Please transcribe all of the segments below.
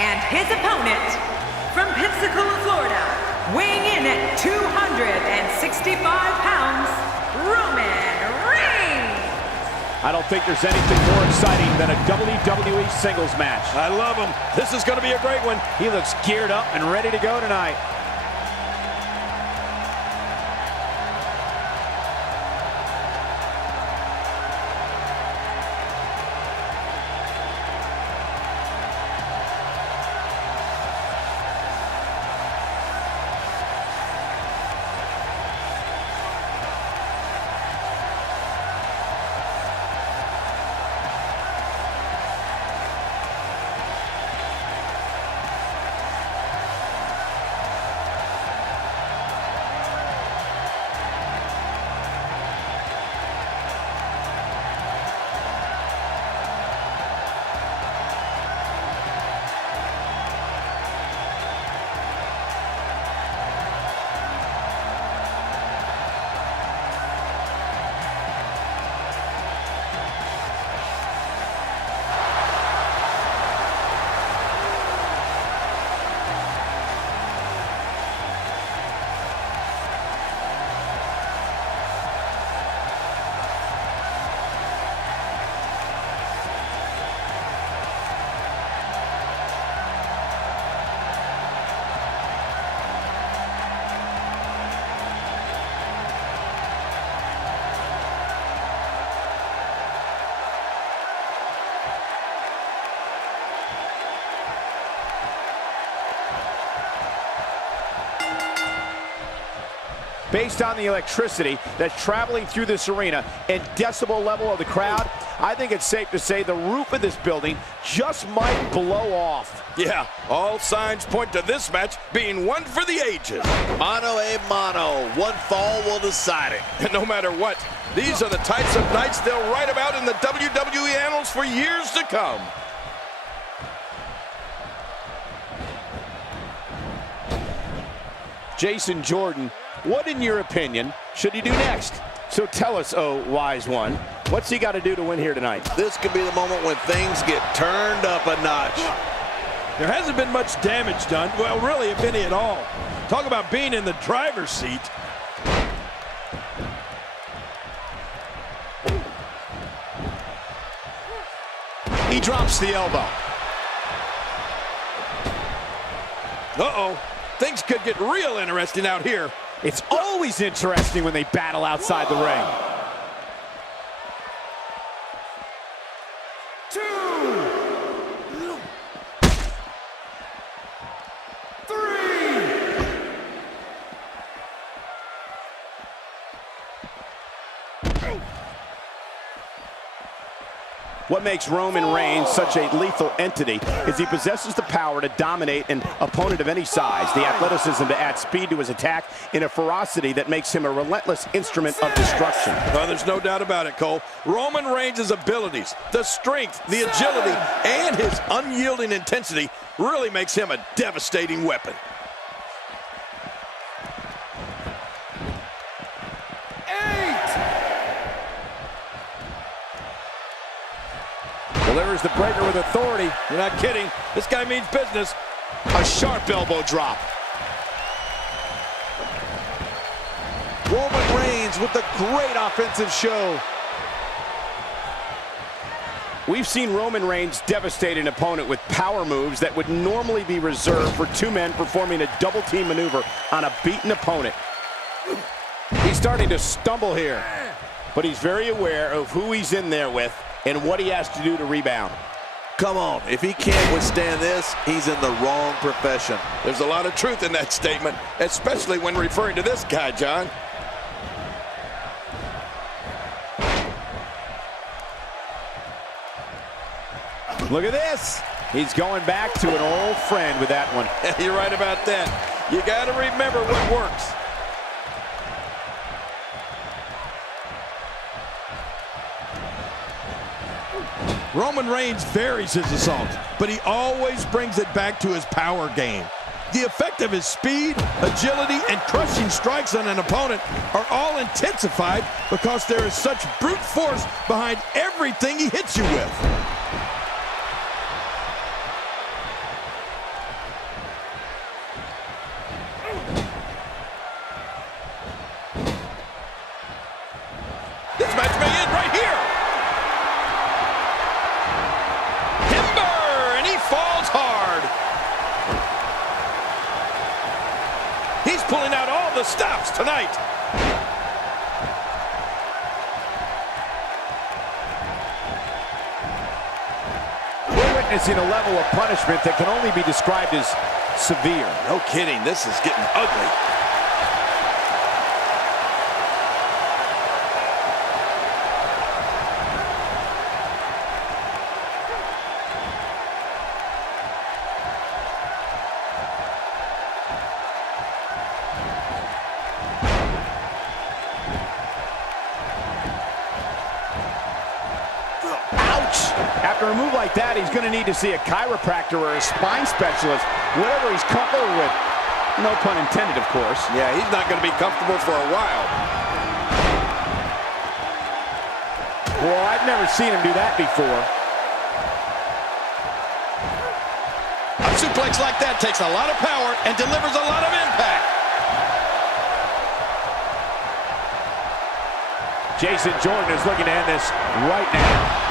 And his opponent, from Pensacola, Florida, weighing in at 265 pounds, Roman Reigns. I don't think there's anything more exciting than a WWE singles match. I love him. This is going to be a great one. He looks geared up and ready to go tonight. Based on the electricity that's traveling through this arena and decibel level of the crowd, I think it's safe to say the roof of this building just might blow off. Yeah, all signs point to this match being one for the ages. Mano a mano. One fall will decide it. And no matter what, these are the types of nights they'll write about in the WWE annals for years to come. Jason Jordon, what, in your opinion, should he do next? So tell us, oh wise one, what's he got to do to win here tonight? This could be the moment when things get turned up a notch. There hasn't been much damage done. Well, really, if any at all. Talk about being in the driver's seat. He drops the elbow. Uh-oh. Things could get real interesting out here. It's always interesting when they battle outside the ring. 2, 3. What makes Roman Reigns such a lethal entity is he possesses the power to dominate an opponent of any size, the athleticism to add speed to his attack, and a ferocity that makes him a relentless instrument of destruction. Well, there's no doubt about it, Cole. Roman Reigns' abilities, the strength, the agility, and his unyielding intensity really makes him a devastating weapon. Delivers the breaker with authority. You're not kidding. This guy means business. A sharp elbow drop. Roman Reigns with a great offensive show. We've seen Roman Reigns devastate an opponent with power moves that would normally be reserved for two men performing a double team maneuver on a beaten opponent. He's starting to stumble here, but he's very aware of who he's in there with and what he has to do to rebound. Come on, if he can't withstand this, he's in the wrong profession. There's a lot of truth in that statement, especially when referring to this guy, John. Look at this. He's going back to an old friend with that one. You're right about that. You got to remember what works. Roman Reigns varies his assaults, but he always brings it back to his power game. The effect of his speed, agility, and crushing strikes on an opponent are all intensified because there is such brute force behind everything he hits you with. This match may end right here. Timber, and he falls hard. He's pulling out all the stops tonight. We're witnessing a level of punishment that can only be described as severe. No kidding, this is getting ugly. After a move like that, he's going to need to see a chiropractor or a spine specialist, whatever he's comfortable with. No pun intended, of course. Yeah, he's not going to be comfortable for a while. Well, I've never seen him do that before. A suplex like that takes a lot of power and delivers a lot of impact. Jason Jordon is looking to end this right now.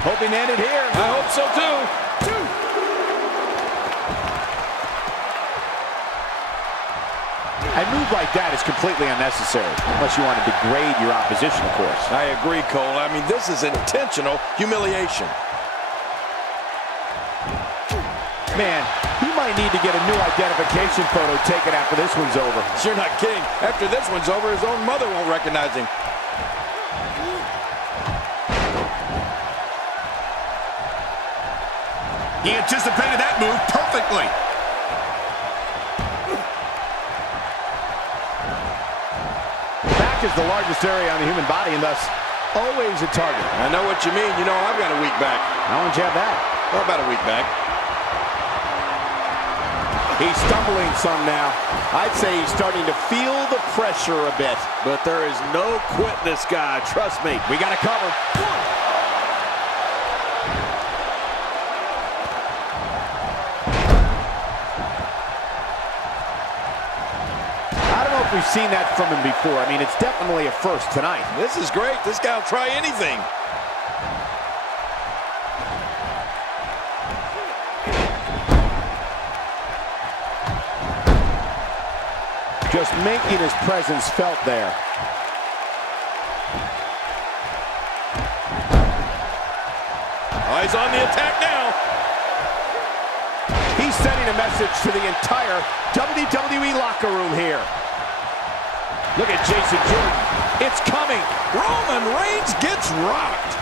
Hoping to end it here. I hope so too. A move like that is completely unnecessary, unless you want to degrade your opposition, of course. I agree, Cole. I mean, this is intentional humiliation. Man, he might need to get a new identification photo taken after this one's over. You're not kidding. After this one's over, his own mother won't recognize him. He anticipated that move perfectly. The back is the largest area on the human body and thus always a target. I know what you mean. You know I've got a weak back. How long did you have that? Well, about a week back. He's stumbling some now. I'd say he's starting to feel the pressure a bit. But there is no quitting this guy. Trust me. We got to cover. We've seen that from him before. I mean, it's definitely a first tonight. This is great. This guy will try anything. Just making his presence felt there. Oh, he's on the attack now. He's sending a message to the entire WWE locker room here. Look at Jason Jordon. It's coming. Roman Reigns gets rocked.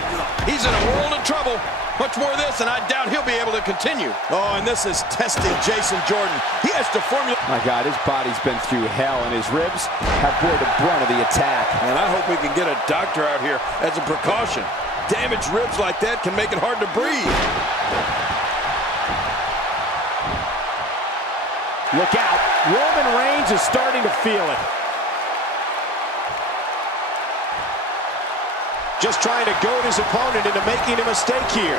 He's in a world of trouble. Much more of this, and I doubt he'll be able to continue. Oh, and this is testing Jason Jordon. He has to formulate. My God, his body's been through hell, and his ribs have bore the brunt of the attack. And I hope we can get a doctor out here as a precaution. Damaged ribs like that can make it hard to breathe. Look out. Roman Reigns is starting to feel it. Just trying to goad his opponent into making a mistake here.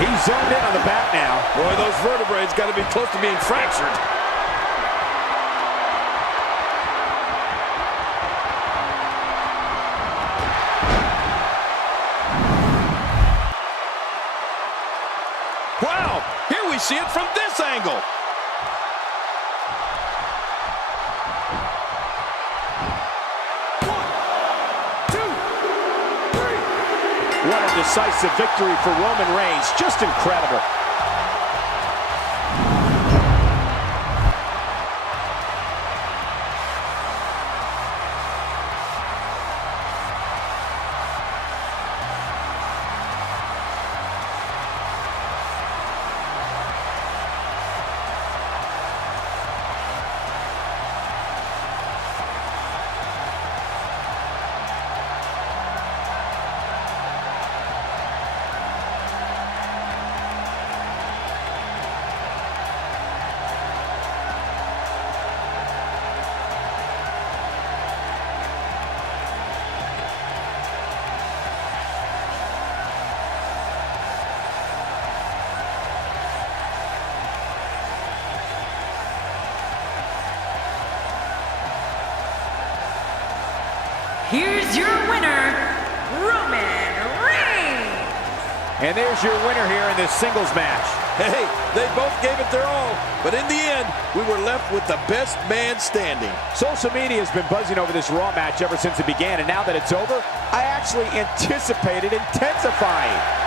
He's zoned in on the back now. Boy, those vertebrae got to be close to being fractured. Wow, here we see it from this angle. What a decisive victory for Roman Reigns. Just incredible. Roman Reigns. And there's your winner here in this singles match. Hey, they both gave it their all, but in the end, we were left with the best man standing. Social media has been buzzing over this Raw match ever since it began, and now that it's over, I actually anticipate it intensifying.